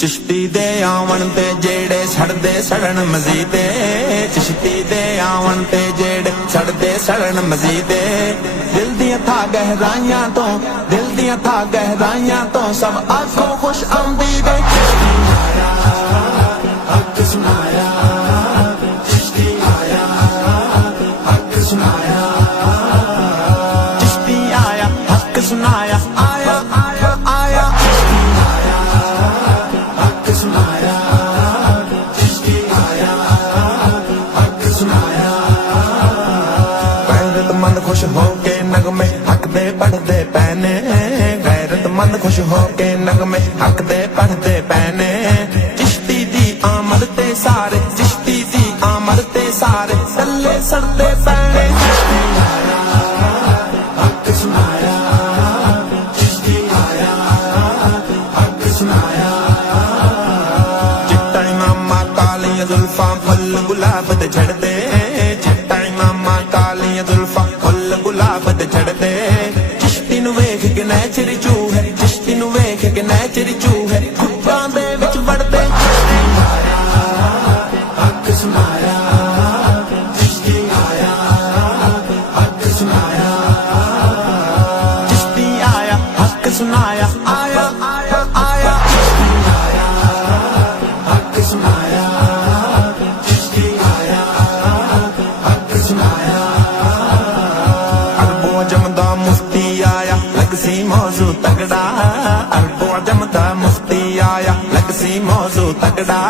चिश्ती दे आवन ते जेड़े सड़दे सड़न मजीदे, चिश्ती दे आवन ते जेड़े सड़दे सड़न मजीदे। दिल दियां था गहराइयां तो, दिल दियां था गहराइयां तो सब आंखों खुश आमदीदे। हक सुनाया, चिश्ती आया, हक सुनाया, चिश्ती आया, हक सुनाया, आया आया आया, हक सुनाया, चिश्ती आया, हक सुनाया। गैरतमंद खुश होके नगमे हक दे पढ़दे पैने, गैरतमंद खुश होके नगमे हक दे पढ़दे पैने। चिश्ती दी आमद ते सारे, चिश्ती दी आमद ते सारे तल्ले सड़दे पैने। हक सुनाया, चिश्ती आया, हक सुनाया। चिट्टा इमामा कालियां जुल्फां फुल गुलाब ते झड़दे, चिट्टा इमामा कालियां जुल्फां फुल गुलाब ते झड़दे। चिश्ती नूं वेख के नैचरी चूहे, चिश्ती नूं वेख के नैचरी चूहे खुट्टां दे विच वड़दे। हक सुनाया, चिश्ती आया, हक सुनाया, चिश्ती आया, हक सुनाया, आया आया आया, हक सुनाया, चिश्ती आया, हक सुनाया। अरबों जमदा मुफ्ती आया लग सी मौजू तगड़ा, अरबों जमदा मुफ्ती आया लग सी मौजू तगड़ा।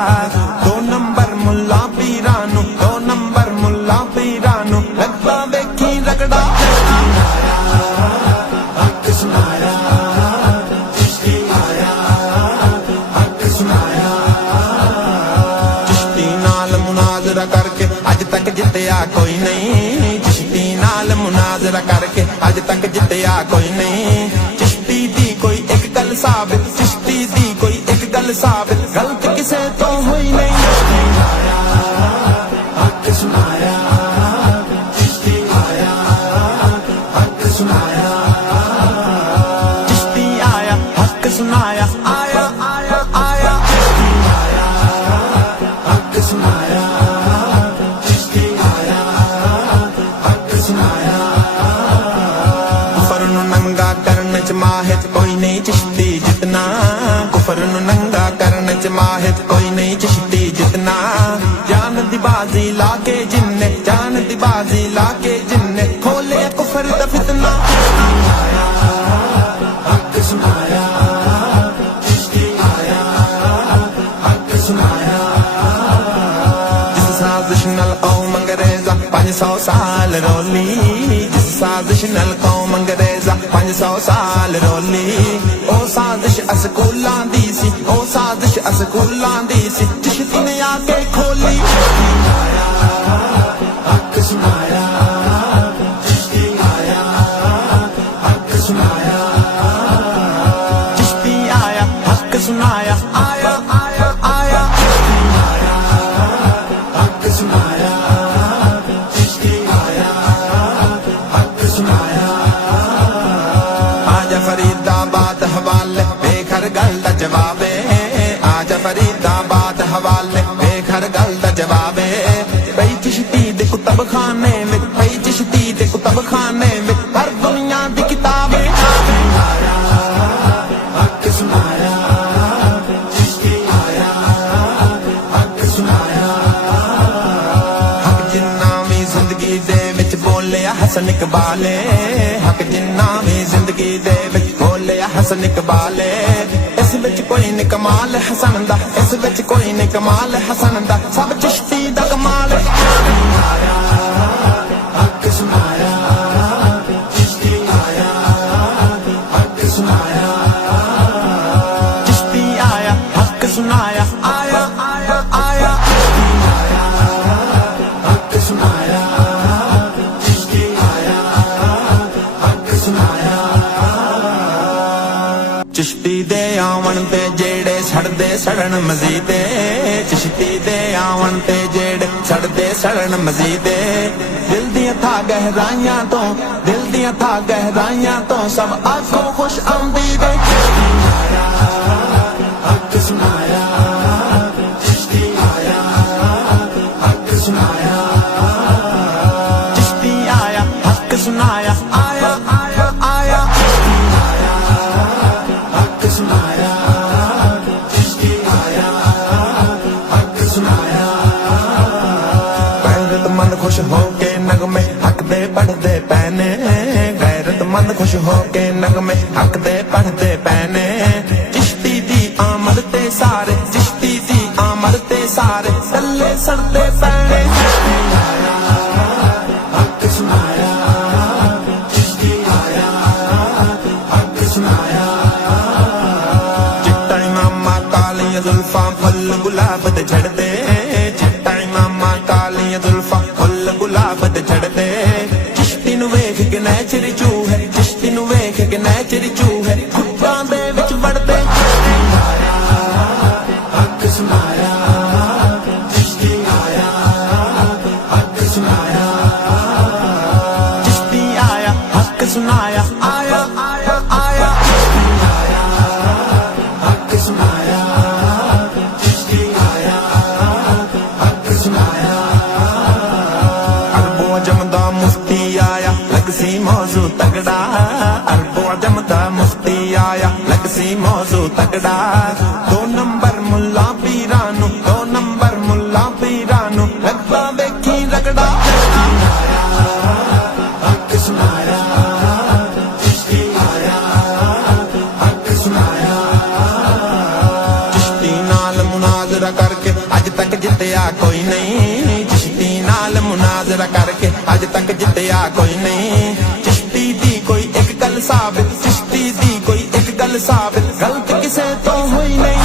दो नंबर मुल्ला पीरानू, दो नंबर मुल्ला पीरानू लगदा देखी रगड़ा। हक सुनाया, चिश्ती आया, हक सुनाया। चिश्ती नाल मुनाजरा करके अज तक जितया कोई नहीं, चिश्ती नाल मुनाजरा करके अज तक जितया कोई नहीं। चिश्ती दी कोई एक गल साबित, चिश्ती दी कोई एक गल साबित गलत किसे तो हुई नहीं। हक सुनाया, चिश्ती आया, हक सुनाया, चिश्ती आया, हक सुनाया, आया आया आया, हक सुनाया, चिश्ती आया, हक सुनाया। कुफर नूं नंगा करने च माहिर कोई नहीं चिश्ती जितना, कुफर नूं नंगा करने च माहिर कोई नहीं चिश्ती जितना। जान दी बाजी लाके जिन्ने, जान दी बाजी लाके जिन्ने खोले कुफर दा फितना। हक सुनाया, चिश्ती आया, हक सुनाया। जिस साजिश नाल कौम अंग्रेजा 500 साल रोली, जिस साजिश नाल कौम अंग्रेजा 500 साल रोली। ओ साजिश अस्कूलां दी सी, ओ साजिश अस्कूलां दी सी चिश्ती ने आके खोली। हक सुनाया, चिश्ती आया, हक सुनाया, चिश्ती आया, हक सुनाया, आया आया आया, हक सुनाया, चिश्ती आया, हक सुनाया। आजा फरीदाबाद हवाले बेखर गल दा जवाबे, आजा फरीदाबाद हवाले बेखर गल दा जवाबे। पई चिश्ती दे कुतब खाने में, पई चिश्ती दे कुतब खाने में हर दुनिया दी किताबें। हक सुनाया, चिश्ती आया, हक सुनाया। हक जिन्ना भी जिंदगी दे विच बोलिया हसन इकबाले, हक जिन्ना भी जिंदगी दे विच बोलिया हसन इकबाले। इस विच कोई नहीं कमाल हसन दा, इस विच कोई नहीं कमाल हसन दा सब चिश्ती दा कमाल। हक सुनाया, चिश्ती आया, हक सुनाया, चिश्ती आया, हक सुनाया, आया आया आया, हक सुनाया, चिश्ती आया, हक सुनाया। चिश्ती दे आवन ते जेड़े सड़दे सड़न मजीदे, चिश्ती दे आवन ते जेड़े सड़दे सड़न मजीदे। दिल दियां था गहराइयां तो, दिल दियां था गहराइयां तो सब आंखों खुश आमदीदे। हक सुनाया, खुश हो के नगमे हक दे पढ़दे पैने गैरतमंद खुश हो के नगमे हक दे पढ़दे पैने चिश्ती दी आमद ते सारे चिश्ती दी आमद ते सारे सल्ले सड़दे पैने हक सुनाया चिश्ती आया हक सुनाया चिट्टा इमामा कालियां जुल्फां फुल गुलाब ते झड़दे चिट्टा इमामा कालियां जुल्फां फुल गुलाब ते झड़दे चिश्ती नूं वेख के नैचर चू है चिश्ती नूं वेख के नैचर चू है खुट्टां दे विच वड़दे हक सुनाया चिश्ती आया हक सुनाया चिश्ती आया हक सुनाया आया आया आया चिश्ती आया हक सुनाया चिश्ती आया हक सुनाया अरबों जमदा मुफ्ती आया लगसी मौजू तगड़ा अरबों जमदा मुफ्ती आया लगसी मौजू तगड़ा दो नंबर मुल्ला पीरानू दो नंबर मुल्ला पीरानू लगदा देखी रगड़ा हक सुनाया चिश्ती आया हक सुनाया चिश्ती नाल मुनाजरा करके अज तक जितया कोई नहीं चिश्ती नाल मुनाजरा करके अज तक जितया कोई नहीं चिश्ती दी कोई एक गल साबित चिश्ती दी कोई एक गल साबित गलत किसे तो हुई नहीं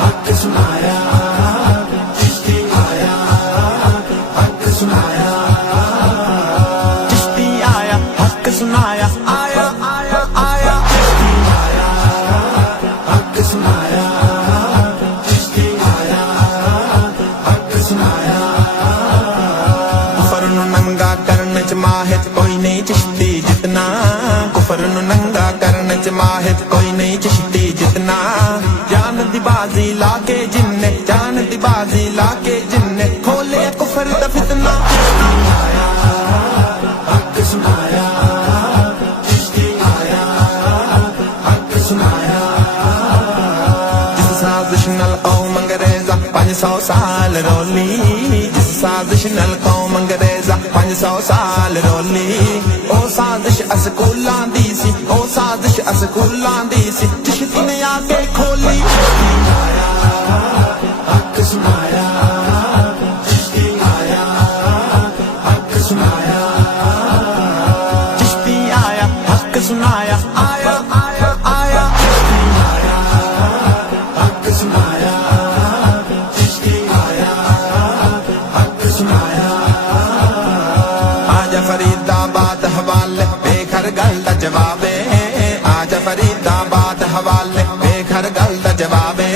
हक सुनाया चिश्ती आया हक सुनाया चिश्ती आया हक सुनाया आया आया आया चिश्ती आया हक सुनाया चिश्ती आया हक सुनाया कुफर नूं नंगा करन च माहिर कोई नहीं चिश्ती जितना कुफर नूं नंगा करन च माहिर कोई नहीं चिश्ती जितना जान दी बाजी लाके जिन्ने जान दी बाजी लाके जिन्ने खोले कुफर दा फितना हक सुनाया चिश्ती आया हक सुनाया जिस साजिश नाल कौम अंग्रेजा 500 साल रोली जिस साजिश नाल कौम अंग्रेजा 500 साल रोली ओ साजिश अस्कूलां दी सी ओ साजिश अस्कूलां दी सी चिश्ती ने आके खोली हक सुनाया चिश्ती आया हक सुनाया चिश्ती आया हक सुनाया आया आया आया चिश्ती आया हक सुनाया चिश्ती आया हक सुनाया आजा फरीदाबाद हवाले बेखर गल दा जवाबे आजा फरीदाबाद हवाले बेखर गल दा जवाबे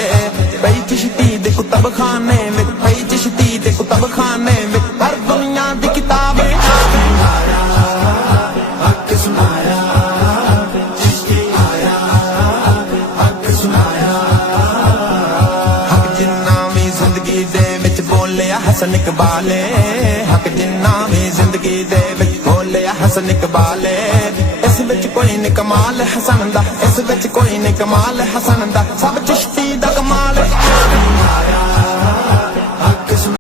पई चिश्ती दे कुतब खाने में पई चिश्ती दे कुतब खाने में हर दुनिया दी किताबें हक सुनाया चिश्ती आया हक सुनाया हक जिन्ना भी जिंदगी दे विच बोलिया हसन इकबाले हक जिन्ना भी जिंदगी दे विच बोलिया हसन इकबाले इस विच कोई नहीं कमाल हसन दा इस विच कोई नहीं कमाल हसन दा सब चिश्ती